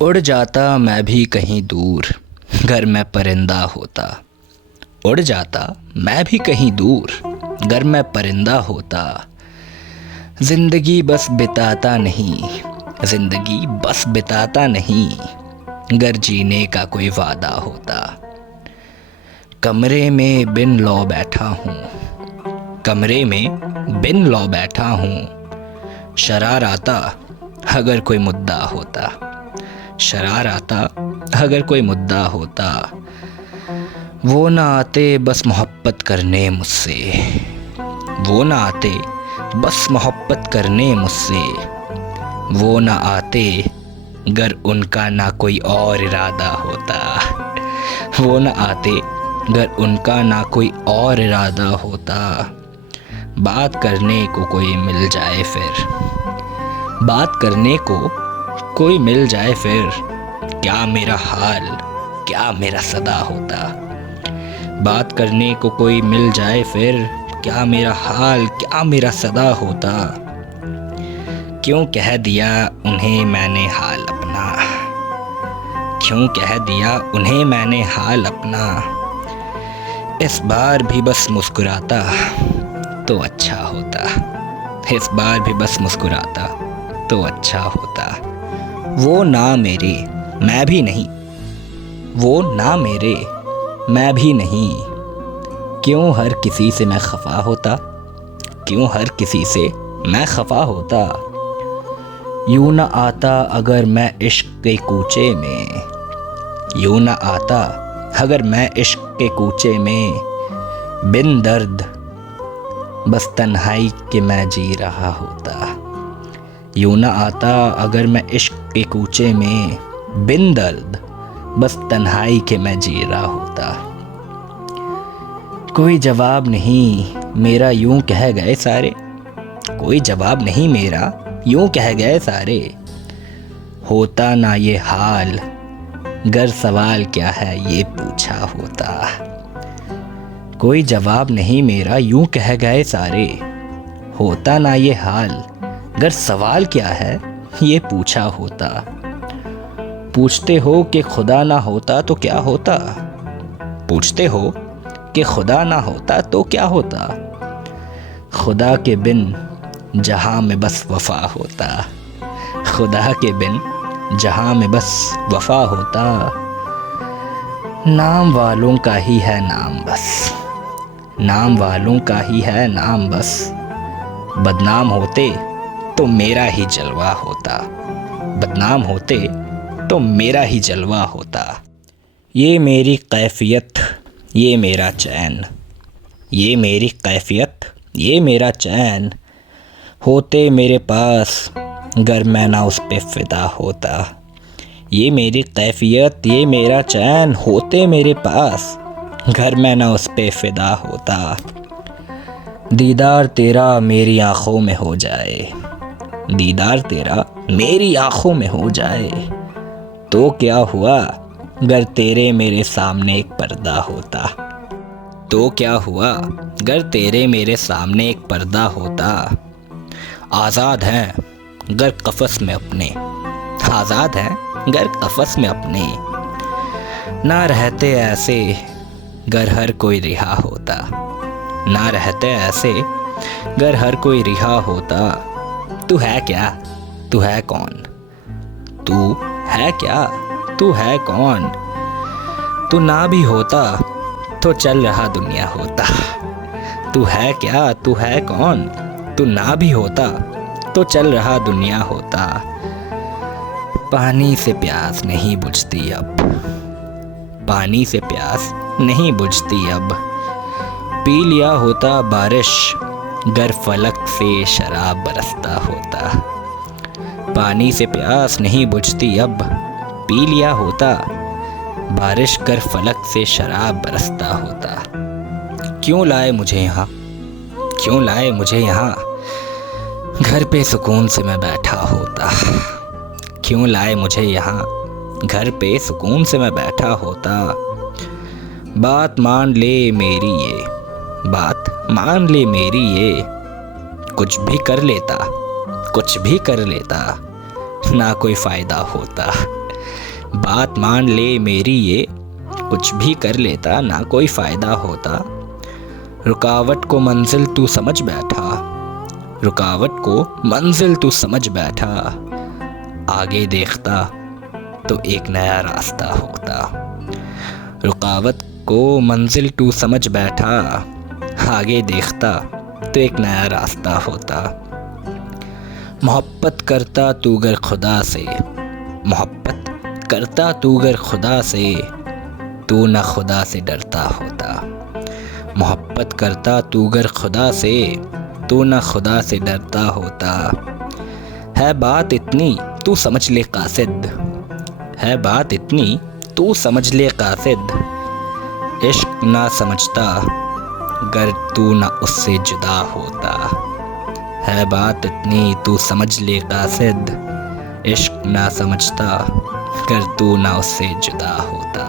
उड़ जाता मैं भी कहीं दूर, घर में परिंदा होता। उड़ जाता मैं भी कहीं दूर, घर में परिंदा होता। जिंदगी बस बिताता नहीं, जिंदगी बस बिताता नहीं, घर जीने का कोई वादा होता। कमरे में बिन लौ बैठा हूँ, कमरे में बिन लौ बैठा हूँ। शरार आता अगर कोई मुद्दा होता, शरार आता अगर कोई मुद्दा होता। वो ना आते बस मोहब्बत करने मुझसे, वो ना आते बस मोहब्बत करने मुझसे। वो ना आते गर उनका ना कोई और इरादा होता, वो ना आते गर उनका ना कोई और इरादा होता। बात करने को कोई मिल जाए फिर, बात करने को कोई मिल जाए फिर, क्या मेरा हाल क्या मेरा सदा होता। बात करने को कोई मिल जाए फिर, क्या मेरा हाल क्या मेरा सदा होता। क्यों कह दिया उन्हें मैंने हाल अपना, क्यों कह दिया उन्हें मैंने हाल अपना। इस बार भी बस मुस्कुराता तो अच्छा होता, इस बार भी बस मुस्कुराता तो अच्छा होता। वो ना मेरे मैं भी नहीं, वो ना मेरे मैं भी नहीं। क्यों हर किसी से मैं खफा होता, क्यों हर किसी से मैं खफा होता। यूं ना आता अगर मैं इश्क के कूचे में, यूं ना आता अगर मैं इश्क के कूचे में। बिन दर्द बस तन्हाई के मैं जी रहा होता। यूं ना आता अगर मैं इश्क के कूचे में, बिन दर्द बस तन्हाई के मैं जी रहा होता। कोई जवाब नहीं मेरा यूं कह गए सारे, कोई जवाब नहीं मेरा यूं कह गए सारे। होता ना ये हाल गर सवाल क्या है ये पूछा होता। कोई जवाब नहीं मेरा यूं कह गए सारे। होता ना ये हाल गर सवाल क्या है ये पूछा होता। पूछते हो कि खुदा ना होता तो क्या होता, पूछते हो कि खुदा ना होता तो क्या होता। खुदा के बिन जहां में बस वफा होता, खुदा के बिन जहां में बस वफा होता। नाम वालों का ही है नाम बस, नाम वालों का ही है नाम बस। बदनाम होते तो मेरा ही जलवा होता, बदनाम होते तो मेरा ही जलवा होता। ये मेरी कैफियत ये मेरा चैन, ये मेरी कैफियत ये मेरा चैन। होते मेरे पास गर मैं ना उस पे फिदा होता। ये मेरी कैफियत ये मेरा चैन, होते मेरे पास घर मैं ना उस पे फिदा होता। दीदार तेरा मेरी आँखों में हो जाए, दीदार तेरा मेरी आँखों में हो जाए। तो क्या हुआ गर तेरे मेरे सामने एक पर्दा होता, तो क्या हुआ गर तेरे मेरे सामने एक पर्दा होता। आज़ाद हैं गर कफस में अपने, आज़ाद हैं गर कफस में अपने। ना रहते ऐसे गर हर कोई रिहा होता, ना रहते ऐसे गर हर कोई रिहा होता। तू है क्या तू है कौन, तू है क्या तू है कौन। तू ना भी होता तो चल रहा दुनिया होता। तू है क्या तू है कौन, तू ना भी होता तो चल रहा दुनिया होता। पानी से प्यास नहीं बुझती अब, पानी से प्यास नहीं बुझती अब। पी लिया होता बारिश गर फलक से शराब बरसता होता। पानी से प्यास नहीं बुझती अब, पी लिया होता बारिश गर फलक से शराब बरसता होता। क्यों लाए मुझे यहाँ, क्यों लाए मुझे यहाँ, घर पे सुकून से मैं बैठा होता। क्यों लाए मुझे यहाँ, घर पे सुकून से मैं बैठा होता। बात मान ले मेरी ये, बात मान ले मेरी ये। कुछ भी कर लेता, कुछ भी कर लेता, ना कोई फ़ायदा होता, बात मान ले मेरी ये, कुछ भी कर लेता ना कोई फ़ायदा होता। रुकावट को मंजिल तू समझ बैठा, रुकावट को मंजिल तू समझ बैठा। आगे देखता तो एक नया रास्ता होता। रुकावट को मंजिल तू समझ बैठा, आगे देखता तो एक नया रास्ता होता। मोहब्बत करता तू गर खुदा से, मोहब्बत करता तू गर खुदा से, तू न खुदा से डरता होता। मोहब्बत करता तू गर खुदा से, तू न खुदा से डरता होता। है बात इतनी तू समझ ले कासिद, है बात इतनी तू समझ ले कासिद। इश्क ना समझता गर तू न उससे जुदा होता। है बात इतनी तू समझ ले कासिद, इश्क ना समझता गर तू ना उससे जुदा होता।